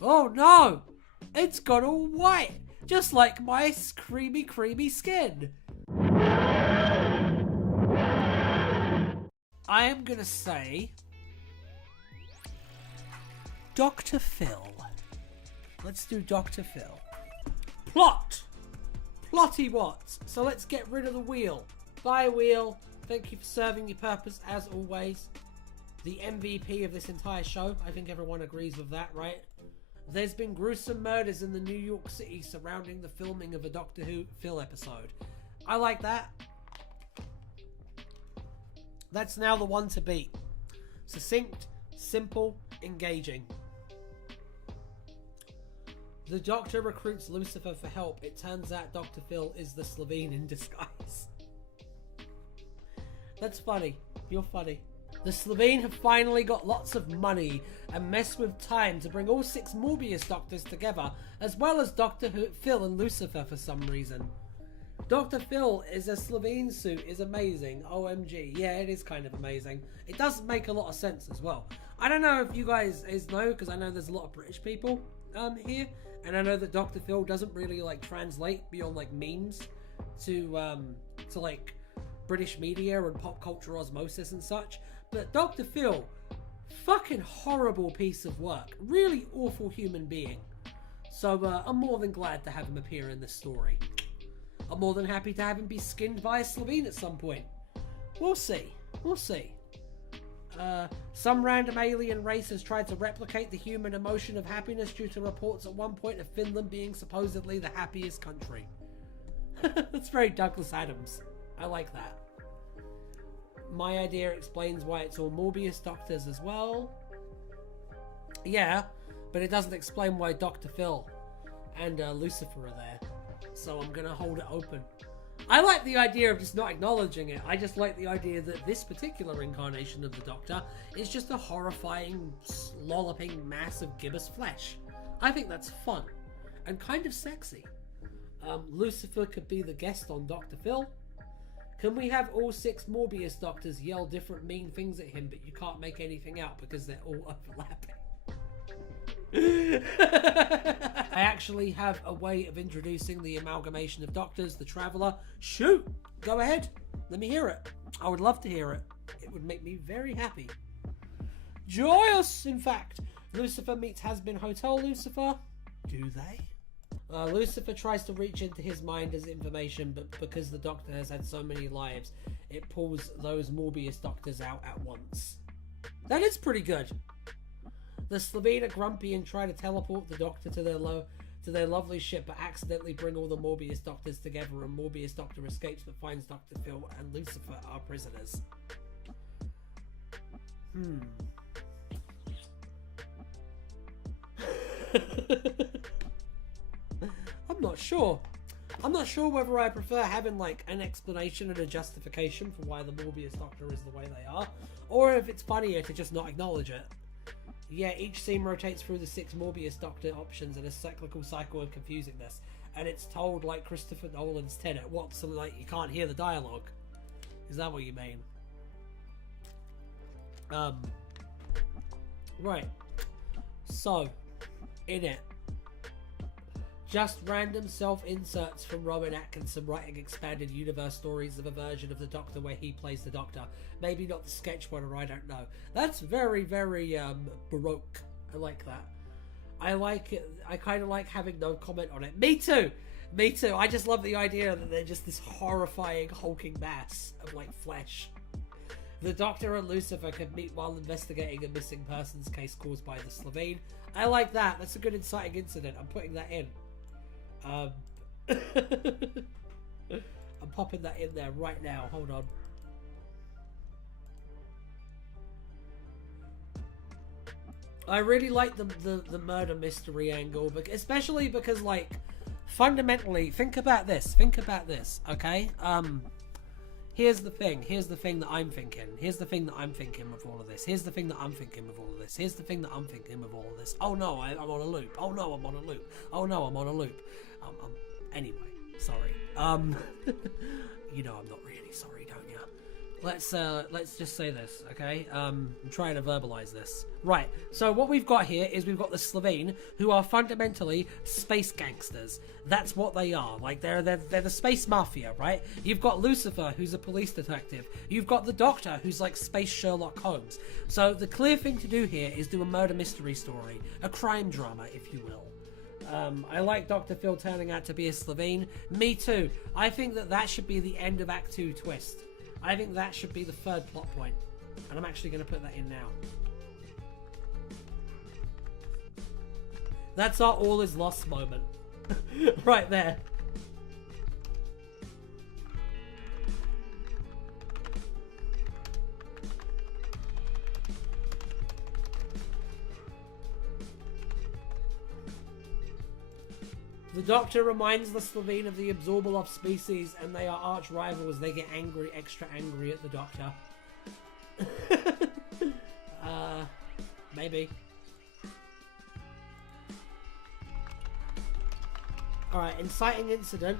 Oh no! It's got all white, just like my creamy skin. I am gonna say Dr. Phil. Let's do Dr. Phil. Plot! Plotty what? So let's get rid of the wheel. Bye, wheel. Thank you for serving your purpose as always. The MVP of this entire show. I think everyone agrees with that, right? There's been gruesome murders in the New York City surrounding the filming of a Doctor Who Phil episode. I like that. That's now the one to beat. Succinct, simple, engaging. The Doctor recruits Lucifer for help. It turns out Dr. Phil is the Slovene in disguise. That's funny. You're funny. The Slovene have finally got lots of money and mess with time to bring all 6 Morbius Doctors together, as well as Dr. Phil and Lucifer for some reason. Dr. Phil is a Slovene suit is amazing. OMG. Yeah, it is kind of amazing. It does make a lot of sense as well. I don't know if you guys know, because I know there's a lot of British people here, and I know that Dr. Phil doesn't really like translate beyond like memes to like British media and pop culture osmosis and such. But Dr. Phil, fucking horrible piece of work. Really awful human being. So I'm more than glad to have him appear in this story. I'm more than happy to have him be skinned by a Slovene at some point. We'll see. We'll see. Some random alien race has tried to replicate the human emotion of happiness due to reports at one point of Finland being supposedly the happiest country. That's very Douglas Adams. I like that. My idea explains why it's all Morbius Doctors as well. Yeah, but it doesn't explain why Dr. Phil and Lucifer are there. So I'm gonna hold it open. I like the idea of just not acknowledging it. I just like the idea that this particular incarnation of the Doctor is just a horrifying, lolloping mass of gibbous flesh. I think that's fun and kind of sexy. Lucifer could be the guest on Dr. Phil. Can we have all 6 Morbius Doctors yell different mean things at him, but you can't make anything out because they're all overlapping? I actually have a way of introducing the amalgamation of Doctors, the Traveller. Shoot! Go ahead. Let me hear it. I would love to hear it. It would make me very happy. Joyous, in fact. Lucifer meets Has-Been Hotel Lucifer. Do they? Lucifer tries to reach into his mind as information, but because the Doctor has had so many lives, it pulls those Morbius Doctors out at once. That is pretty good. The Slovene are grumpy and try to teleport the Doctor to their lovely ship, but accidentally bring all the Morbius Doctors together, and Morbius Doctor escapes but finds Dr. Phil and Lucifer are prisoners. I'm not sure whether I prefer having like an explanation and a justification for why the Morbius Doctor is the way they are, or if it's funnier to just not acknowledge it. Yeah, each scene rotates through the 6 Morbius Doctor options in a cyclical cycle of confusingness, and it's told like Christopher Nolan's Tenet. What, so like you can't hear the dialogue? Is that what you mean? Right. So, in it, just random self-inserts from Rowan Atkinson writing expanded universe stories of a version of the Doctor where he plays the Doctor. Maybe not the sketch one, or I don't know. That's very, very Baroque. I like that. I like it. I kind of like having no comment on it. Me too! Me too. I just love the idea that they're just this horrifying, hulking mass of like flesh. The Doctor and Lucifer can meet while investigating a missing persons case caused by the Slovene. I like that. That's a good inciting incident. I'm putting that in. I'm popping that in there right now. Hold on. I really like the murder mystery angle, but especially because, like, fundamentally, think about this, okay? Here's the thing that I'm thinking. Here's the thing that I'm thinking of all of this. Here's the thing that I'm thinking of all of this. Here's the thing that I'm thinking of all of this. Oh no, I'm on a loop. Oh no, I'm on a loop. Oh no, I'm on a loop. Anyway, sorry. You know I'm not really sorry, don't you? let's just say this, okay? I'm trying to verbalize this. Right, so what we've got here is we've got the Slitheen, who are fundamentally space gangsters. That's what they are. Like, they're the space mafia, right? You've got Lucifer, who's a police detective. You've got the Doctor, who's like space Sherlock Holmes. So the clear thing to do here is do a murder mystery story, a crime drama, if you will. I like Dr. Phil turning out to be a Slitheen. Me too. I think that should be the end of Act 2 twist. I think that should be the third plot point. And I'm actually going to put that in now. That's our all is lost moment. Right there. The Doctor reminds the Slitheen of the Absorbaloff species, and they are arch rivals. They get angry, extra angry at the Doctor. Maybe. Alright, inciting incident.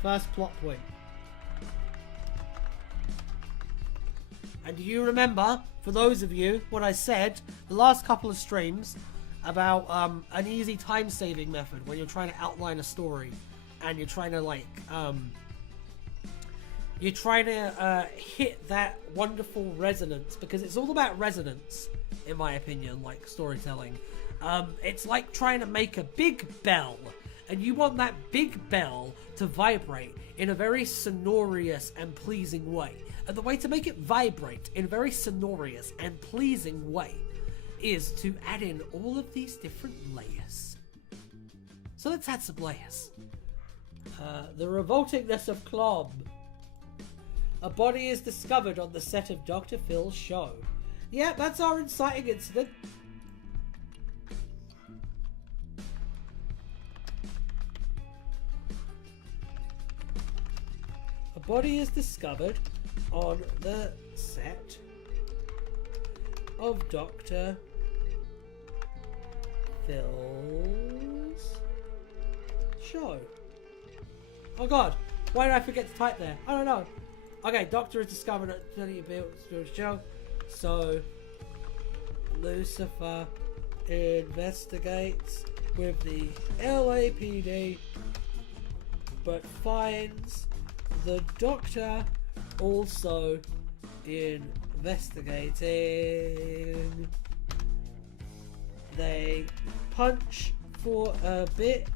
First plot point. And do you remember, for those of you, what I said the last couple of streams about an easy time-saving method when you're trying to outline a story and you're trying to hit that wonderful resonance, because it's all about resonance, in my opinion, like storytelling. It's like trying to make a big bell, and you want that big bell to vibrate in a very sonorous and pleasing way. And the way to make it vibrate in a very sonorous and pleasing way is to add in all of these different layers. So let's add some layers. The revoltingness of Clob. A body is discovered on the set of Dr. Phil's show. Yeah, that's our inciting incident. A body is discovered on the set of Dr. Phil's show. Oh god, why did I forget to type there? I don't know. Okay, Doctor is discovered at Dr. Phil's show. So Lucifer investigates with the LAPD, but finds the Doctor also investigating. They punch for a bit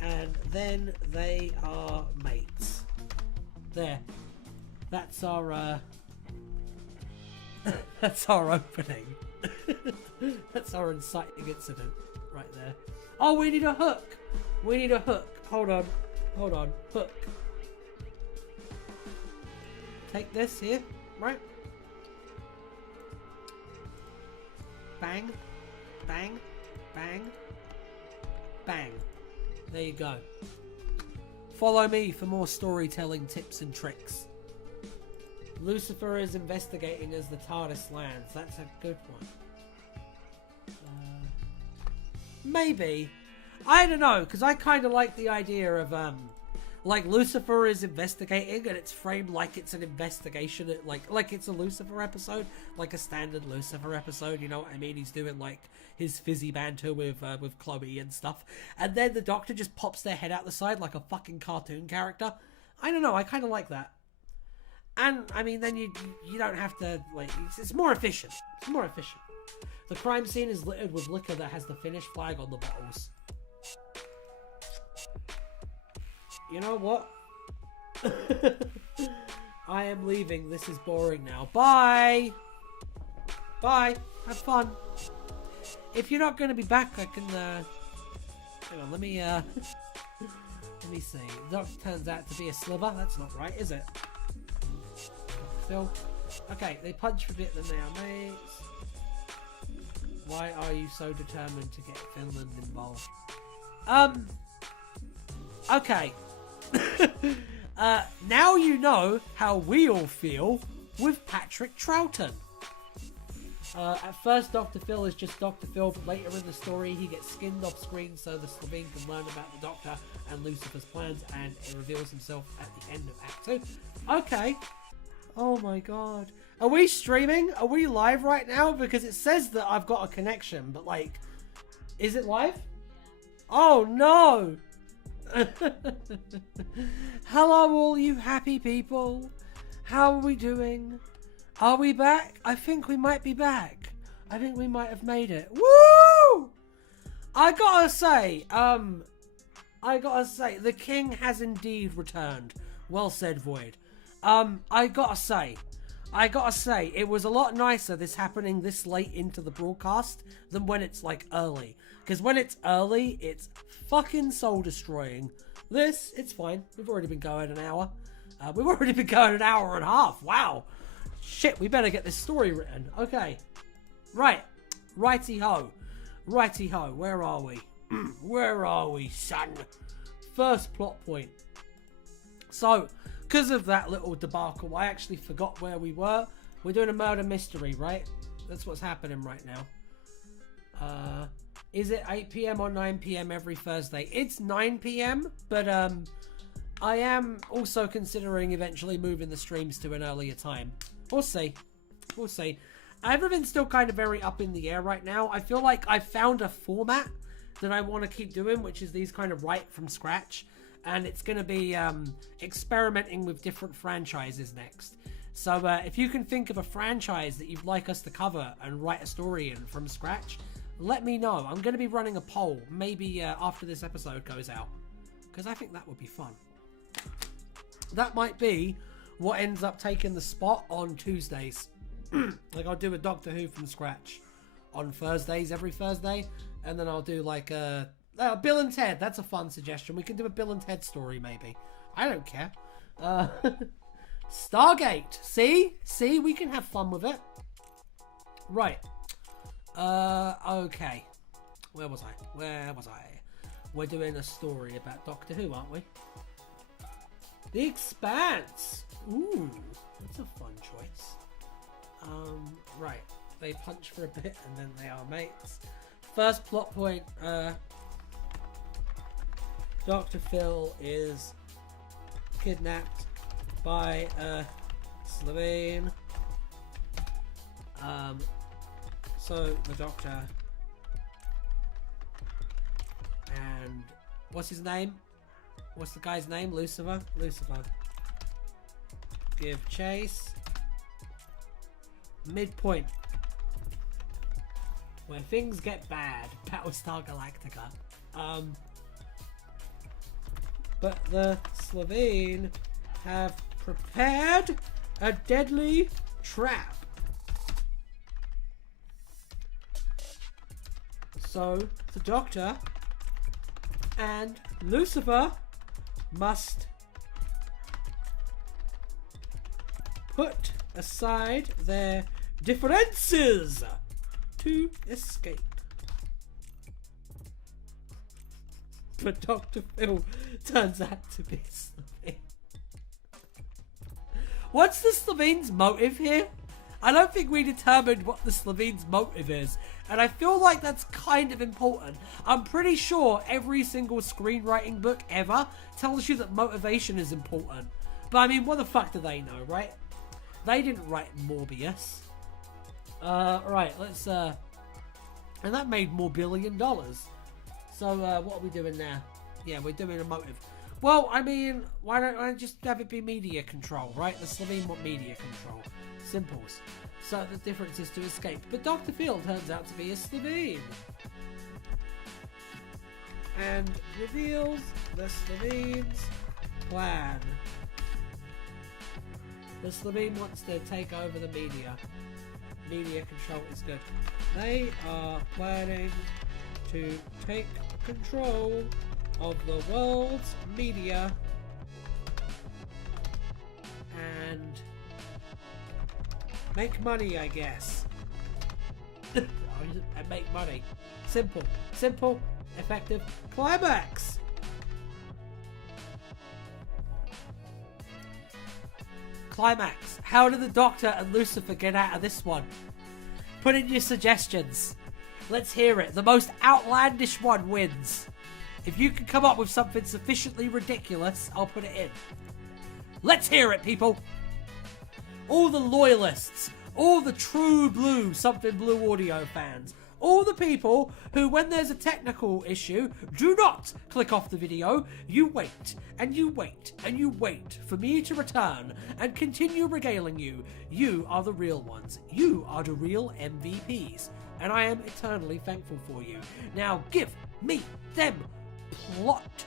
and then they are mates. There. That's our that's our opening. That's our inciting incident right there. Oh, we need a hook. We need a hook. Hold on. Hold on. Hook. Take this here, right? Bang. Bang. Bang. Bang. There you go. Follow me for more storytelling tips and tricks. Lucifer is investigating as the TARDIS lands. That's a good one. Maybe. I don't know, because I kind of like the idea of, like, Lucifer is investigating and it's framed like it's an investigation, like it's a Lucifer episode, like a standard Lucifer episode, you know what I mean? He's doing, like, his fizzy banter with Chloe and stuff. And then the Doctor just pops their head out the side like a fucking cartoon character. I don't know, I kind of like that. And, I mean, then you don't have to, like, it's more efficient. It's more efficient. The crime scene is littered with liquor that has the Finnish flag on the bottles. You know what? I am leaving. This is boring now. Bye! Bye. Have fun. If you're not going to be back, I can, hang on, let me, let me see. The Doctor turns out to be a sliver. That's not right, is it? Phil. Okay, they punch for a bit, then they are mates. Why are you so determined to get Finland involved? Okay. Now you know how we all feel with Patrick Troughton. At first, Dr. Phil is just Dr. Phil, but later in the story, he gets skinned off screen so the Slitheen can learn about the Doctor and Lucifer's plans, and it reveals himself at the end of Act 2. Okay. Oh my god. Are we streaming? Are we live right now? Because it says that I've got a connection, but like, is it live? Oh no! Hello all you happy people. How are we doing? Are we back? I think we might be back. I think we might have made it. Woo! I gotta say, the king has indeed returned. Well said, Void. I gotta say, it was a lot nicer this happening this late into the broadcast than when it's like early. Because when it's early, it's fucking soul destroying. This, it's fine. We've already been going an hour. We've already been going an hour and a half. Wow. Shit, we better get this story written. Okay. Right. Righty-ho. Righty-ho. Where are we? Where are we, son? First plot point. So, because of that little debacle, I actually forgot where we were. We're doing a murder mystery, right? That's what's happening right now. Is it 8 PM or 9 PM every Thursday? It's 9 PM, but I am also considering eventually moving the streams to an earlier time. We'll see. We'll see. Everything's still kind of very up in the air right now. I feel like I found a format that I want to keep doing, which is these kind of right from scratch. And it's going to be experimenting with different franchises next. So if you can think of a franchise that you'd like us to cover and write a story in from scratch, let me know. I'm going to be running a poll, maybe after this episode goes out. Because I think that would be fun. That might be what ends up taking the spot on Tuesdays. Like I'll do a Doctor Who from scratch on Thursdays, every Thursday. And then I'll do like a... Bill and Ted, that's a fun suggestion. We can do a Bill and Ted story, maybe. I don't care. Stargate. See, we can have fun with it. Right. Okay. Where was I? We're doing a story about Doctor Who, aren't we? The Expanse. Ooh, that's a fun choice. Right. They punch for a bit and then they are mates. First plot point, Dr. Phil is kidnapped by Slitheen. So the Doctor and what's his name? What's the guy's name? Lucifer. Give chase. Midpoint. Where things get bad. Battlestar Galactica. But the Slitheen have prepared a deadly trap. So the Doctor and Lucifer must put aside their differences to escape. But Dr. Phil turns out to be Slitheen. What's the Slitheen's motive here? I don't think we determined what the Slitheen's motive is, and I feel like that's kind of important. I'm pretty sure every single screenwriting book ever tells you that motivation is important. But I mean, what the fuck do they know, right? They didn't write Morbius. Right, let's, and that made more $1 billion. So, what are we doing now? Yeah, we're doing a motive. Well, I mean, why don't I just have it be media control, right? The Slitheen want media control. Simples. So the difference is to escape. But Dr. Phil turns out to be a Slitheen. And reveals the Slitheen's plan. The Slitheen wants to take over the media. Media control is good. They are planning to take control of the world's media and make money, I guess. And make money. Simple, effective. Climax. How did the Doctor and Lucifer get out of this one? Put in your suggestions. Let's hear it. The most outlandish one wins. If you can come up with something sufficiently ridiculous, I'll put it in. Let's hear it, people. All the loyalists, all the true blue Something Blue audio fans, all the people who, when there's a technical issue, do not click off the video. You wait, and you wait, and you wait for me to return and continue regaling you. You are the real ones. You are the real MVPs. And I am eternally thankful for you. Now give me them plot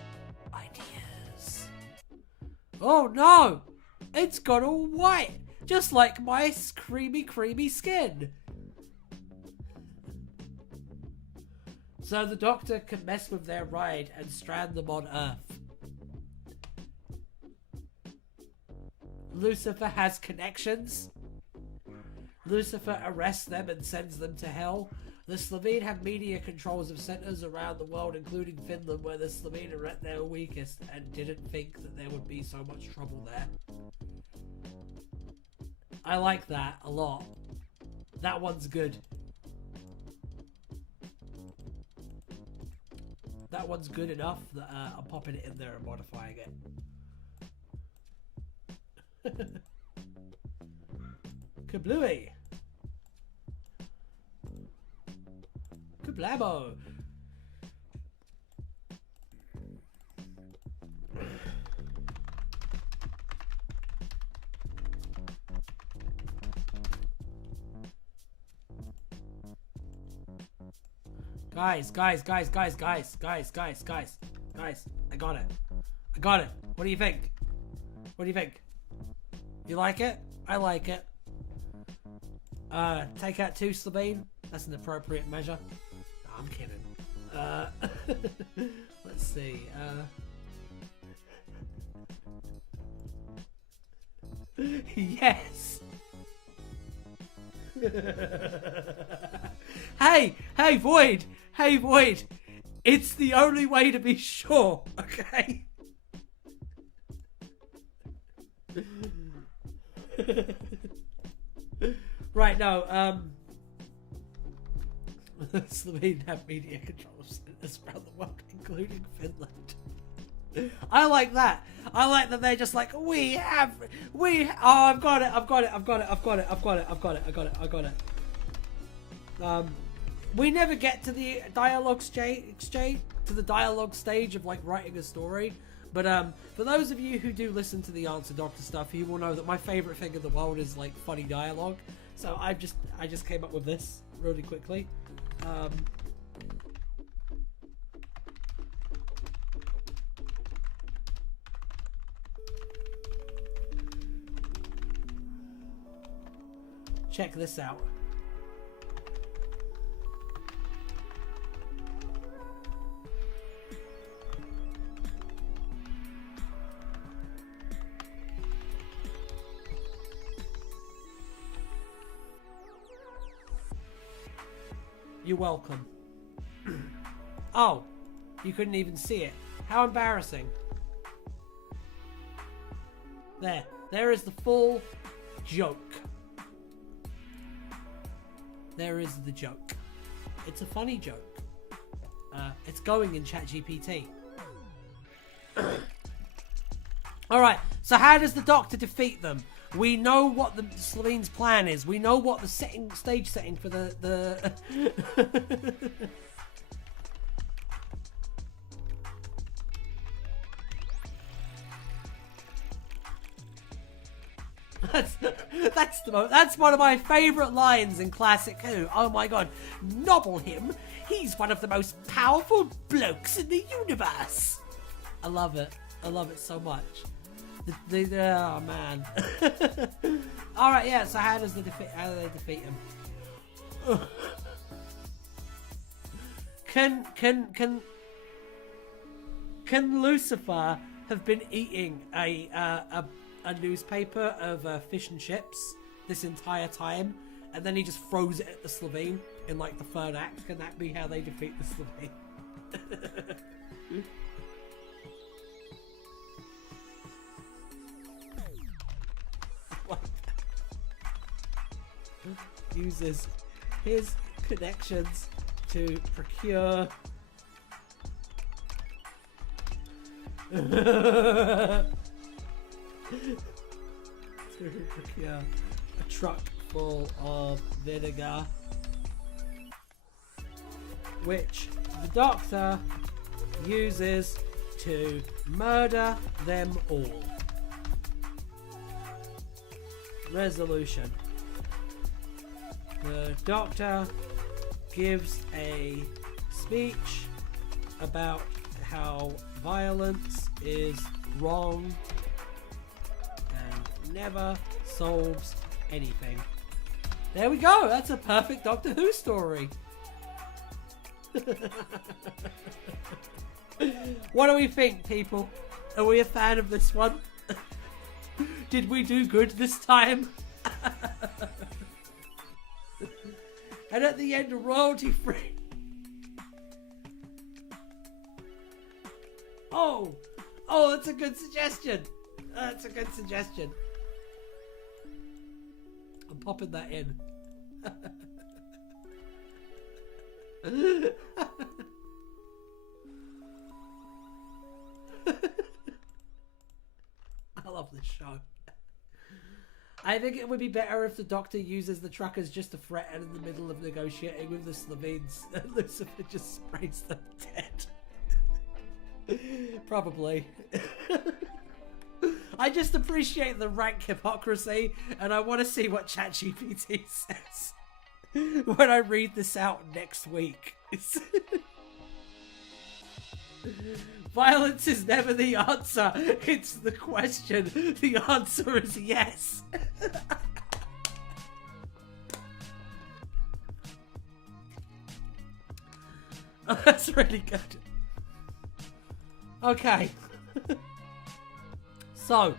ideas. Oh no! It's got all white, just like my creamy skin. So the Doctor can mess with their ride and strand them on Earth. Lucifer has connections. Lucifer arrests them and sends them to hell. The Slitheen have media controls of centres around the world, including Finland, where the Slitheen are at their weakest and didn't think that there would be so much trouble there. I like that a lot. That one's good. That one's good enough that I'm popping it in there and modifying it. Kablooey! Kablamo! Guys, I got it. What do you think? You like it? I like it. Take out 2 Slitheen. That's an appropriate measure. No, I'm kidding. Let's see. Yes. Hey, Void. It's the only way to be sure, okay? Right, no, Slitheen have media control centers around the world, including Finland. I like that. I like that they're just like, I've got it. We never get to the dialogue stage of like writing a story. But for those of you who do listen to the Answer Doctor stuff, you will know that my favorite thing in the world is like funny dialogue. So I just came up with this really quickly. Check this out. You're welcome. Oh, you couldn't even see it. How embarrassing. There is the full joke. There is the joke. It's a funny joke. It's going in ChatGPT. Alright, so how does the Doctor defeat them? We know what the Slitheen's plan is. We know what the stage setting for the That's one of my favourite lines in Classic Who. Oh my god. Nobble him. He's one of the most powerful blokes in the universe. I love it. I love it so much. Oh man. Alright, yeah, so how do they defeat him? Can Lucifer have been eating a newspaper of fish and chips this entire time, and then he just throws it at the Slitheen in like the third act? Can that be how they defeat the Slitheen? his connections to procure a truck full of vinegar, which the Doctor uses to murder them all. Resolution. The Doctor gives a speech about how violence is wrong and never solves anything. There we go. That's a perfect Doctor Who story. What do we think, people? Are we a fan of this one? Did we do good this time? And at the end, royalty free. Oh, that's a good suggestion. That's a good suggestion. I'm popping that in. I love this show. I think it would be better if the Doctor uses the truckers just to threaten in the middle of negotiating with the Slovenes and Lucifer just sprays them dead. Probably. I just appreciate the rank hypocrisy, and I want to see what ChatGPT says when I read this out next week. Violence is never the answer, it's the question. The answer is yes. Oh, that's really good. Okay. So,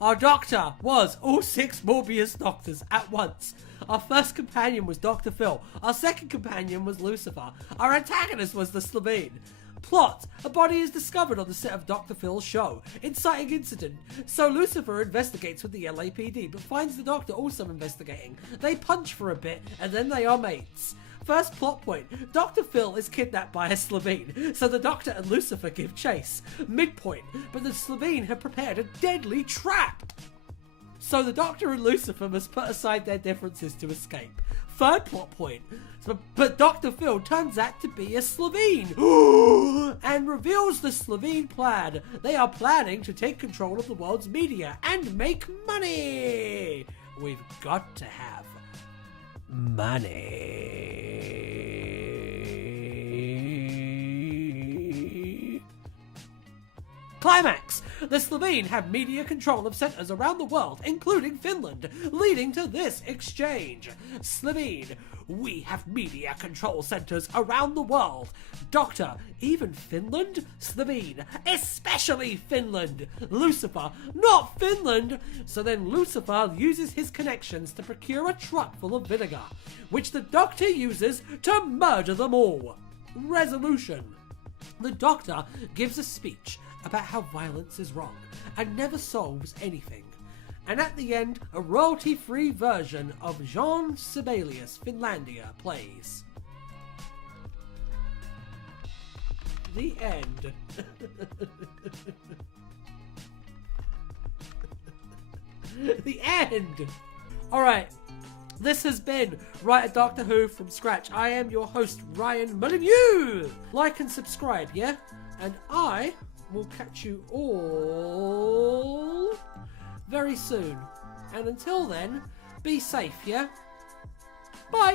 our Doctor was all 6 Morbius Doctors at once. Our first companion was Dr. Phil. Our second companion was Lucifer. Our antagonist was the Slovene. Plot: a body is discovered on the set of Dr. Phil's show. Inciting incident. So Lucifer investigates with the LAPD, but finds the Doctor also investigating. They punch for a bit, and then they are mates. First plot point: Dr. Phil is kidnapped by a Slovene, so the Doctor and Lucifer give chase. Midpoint: but the Slovene have prepared a deadly trap, so the Doctor and Lucifer must put aside their differences to escape. Third plot point: but Dr. Phil turns out to be a Slovene and reveals the Slovene plan. They are planning to take control of the world's media and make money. We've got to have money. Climax: the Slovene have media control of centres around the world, including Finland, leading to this exchange. Slovene: we have media control centres around the world. Doctor: even Finland? Slovene: especially Finland. Lucifer: not Finland. So then Lucifer uses his connections to procure a truck full of vinegar, which the Doctor uses to murder them all. Resolution: the Doctor gives a speech about how violence is wrong and never solves anything. And at the end, a royalty-free version of Jean Sibelius' Finlandia plays. The end. The end! Alright, this has been Write a Doctor Who from Scratch. I am your host, Ryan Molyneux. Like and subscribe, yeah? And I will catch you all very soon. And until then, be safe, yeah? Bye!